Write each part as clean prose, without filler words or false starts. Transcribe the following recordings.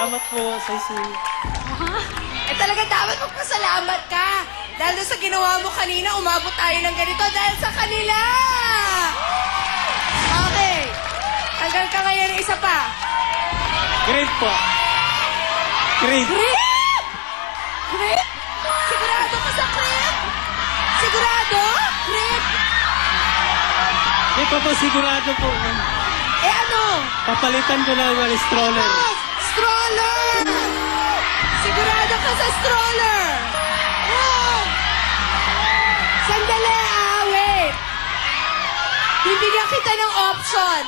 Salamat po, Saisi. Eh talaga dapat magpasalamat ka. Dahil doon sa ginawa mo kanina, umabot tayo ng ganito dahil sa kanila. Okay. Tanggal ka ngayon ng isa pa. Great po. Great. Grip! Grip? Sigurado ka sa grip? Sigurado? Grip? Di pa po sigurado po. Eh ano? Papalitan ko na ng stroller. Oh, stroller! Sigurado ka sa stroller! Oh! Sandali, wait. Bibigyan kita ng option.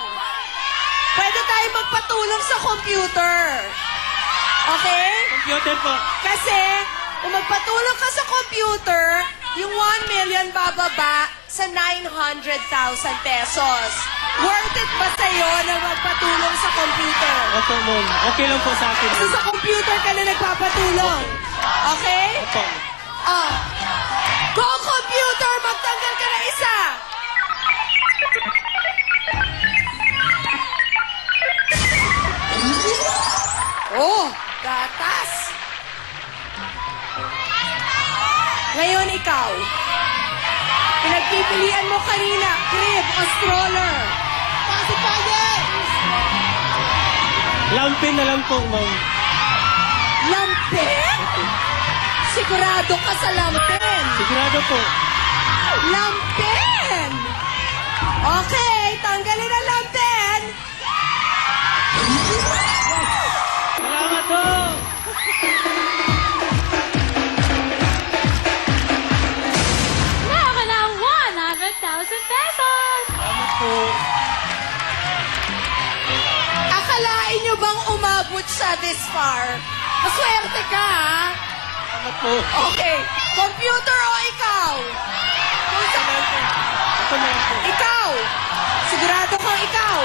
Pwede tayo magpatulong sa computer. Okay? Computer po. Kasi, kung magpatulong ka sa computer, yung 1 million bababa sa 900,000 pesos. Worth it ba sa'yo na magpatulong sa computer? Opo, ma'am. Okay lang po sa akin. Kasi sa computer ka na nagpapatulong. Okay? Opo. Oh. Go computer! Magtanggal ka na isa! Oh! Gatas! Ngayon ikaw. Pinagpipilian mo kanina, crib o stroller. Pacifier! Lampin na lang po, ma'am. Lampin? Sigurado ka sa lampin. Sigurado po. Lampin! Okay, tanggalin ang lampin. Salamat po. Meron ka na 100,000 pesos! Salamat po. Akalain nyo bang umabot siya this far? Maswerte ka, ha? Salamat po. Okay, computer o ikaw? Kung sa... Ito na lang po. Ikaw! Sigurado kang ikaw!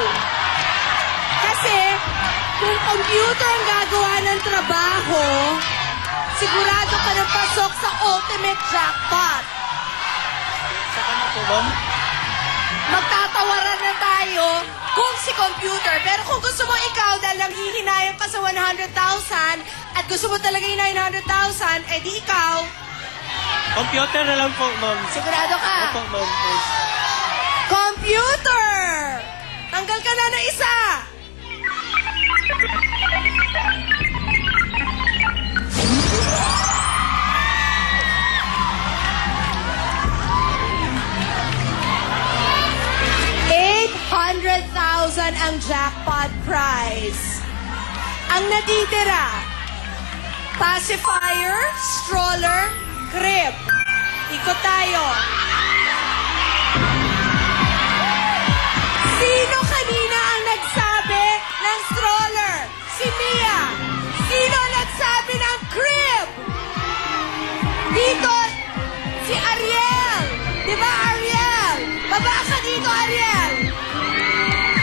Kasi, kung computer ang gagawa ng trabaho, sigurado ka ng pasok sa ultimate jackpot. Saka na po, ma'am. Magtatawaran na tayo kung si computer. Pero kung gusto mo ikaw, dahil nanghihinayang ka sa 100,000 at gusto mo talaga yung 900,000, eh di ikaw. Computer na lang po, ma'am. Sigurado ka? Opo, ma'am. Please. Computer! Tanggal ka na ng isa! $800,000 ang jackpot prize. Ang natitira, pacifier, stroller, crib. Ikot tayo. Sino kanina ang nagsabi ng stroller? Si Mia. Sino nagsabi ng crib? Dito, si Ariel. Di ba, Ariel? Baba ka dito, Ariel.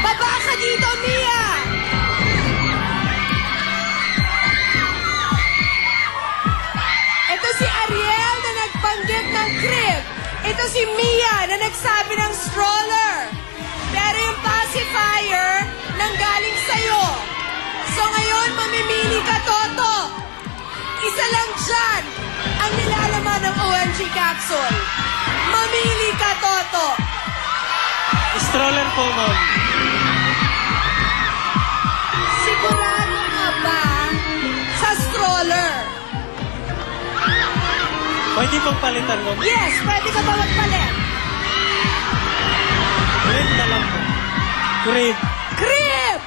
Baba ka dito, Mia. Ito si Ariel na nagbanggit ng crib. Ito si Mia na nagsabi ng stroller. Pero yung pacifier nanggaling sa'yo. So ngayon, mamimili ka, Toto. Isa lang dyan ang nilalaman ng OMG capsule. Mamili ka, Toto. Stroller po, ma'am. Sigurado ka ba sa stroller? Pwede pong palitan, ma'am. Yes, pwede ka ba magpalit? Crib na lang po. Crib. Crib!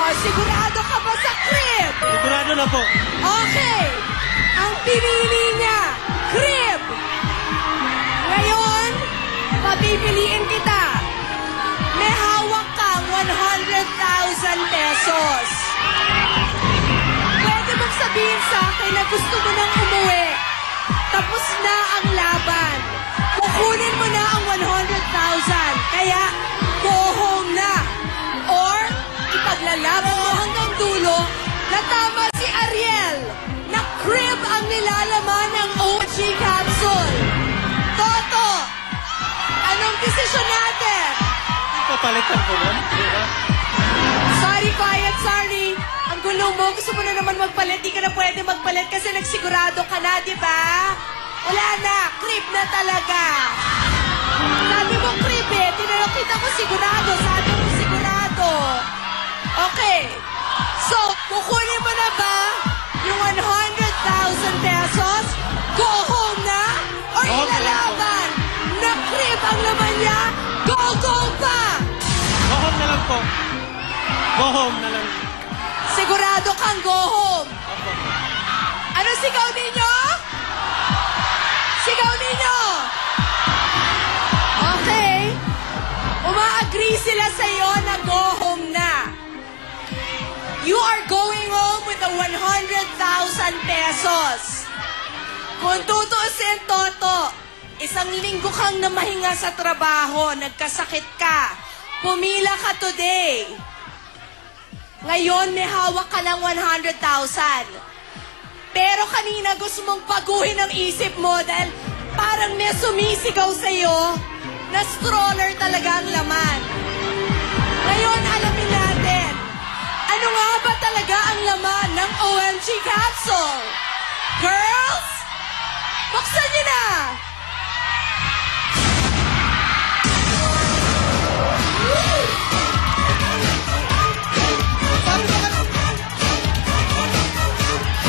O, sigurado ka ba sa crib? Sigurado na po. Okay. Ang pinili niya, crib. Ngayon, papipiliin kita. May hawak kang 100,000 pesos. Pwede mong sabihin sa akin na gusto mo nang umuwi. Tapos na ang laban. Kukunin mo na ang 100,000. Kaya, go home na. Or, ipaglalaban mo hanggang dulo na tama si Ariel na crib ang nilalaman ng OG capsule. Toto, anong desisyon natin? Papalitan po, ma'am. Sorry, quiet, sorry. Ang gulo mo, gusto mo na naman magpalit. Di ka na pwede magpalit kasi nagsigurado ka na, di ba? Wala na, creep na talaga. Sabi mo creep eh, tinanong kita ko sigurado. Sabi mo sigurado. Okay. So, kukunin mo na ba yung 100,000 pesos? Go home na? Or Go home na lang ilalaban? Na creep ang laman niya? Go pa! Go home na lang po. Go home na lang. Sigurado kang go home. Opo. Ano sigaw ninyo? Sigaw ninyo! Okay. Uma-agree sila sa'yo na go home na. You are going home with the 100,000 pesos. Kung tutuusin, Toto, isang linggo kang namahinga sa trabaho, nagkasakit ka, pumila ka today. Ngayon, may hawak ka ng 100,000. Pero kanina gusto mong baguhin ang isip mo dahil parang may sumisigaw sa'yo na stroller talaga ang laman. Ngayon, alamin natin, ano nga ba talaga ang laman ng OMG capsule? Girls, buksan niyo na!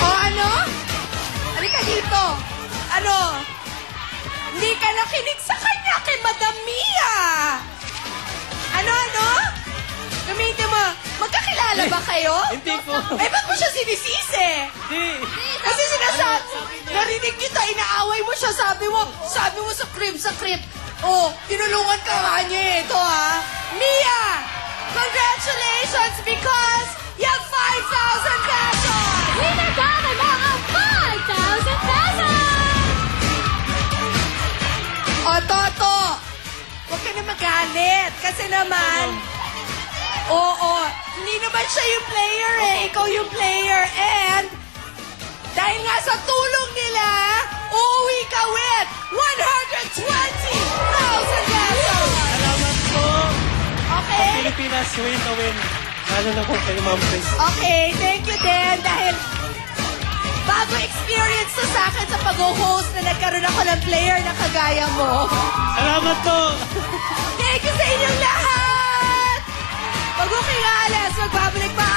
O ano? Halika dito. Ano? Hindi ka nakinig sa kanya kay Madam Mia. Ano? Gamitin mo. Magkakilala ba kayo? Hindi po. Eh, ba't mo siya sinisisi? Hindi. Kasi sinasabi, narinig kita, inaaway mo siya, sabi mo sa crib. Oh, tinulungan ka nga niya eh. Ito ha. Mia, congratulations because you have 5,000 pesos! Winner ka na ang 5,000 pesos! O, Toto, huwag ka na magalit. Kasi naman, oo, hindi naman siya yung player eh. Ikaw yung player. And, dahil nga sa tulong nila, uuwi ka with 120,000 pesos! Salamat po. Okay? Pilipinas, win na win. Lalo na po kayo, Ma'am Chris. Okay, thank you din. Dahil bago experience to sa akin sa pag-host na nagkaroon ako ng player na kagaya mo. Salamat po. Thank you sa inyong lahat! Pag-uking alas, magbabalik pa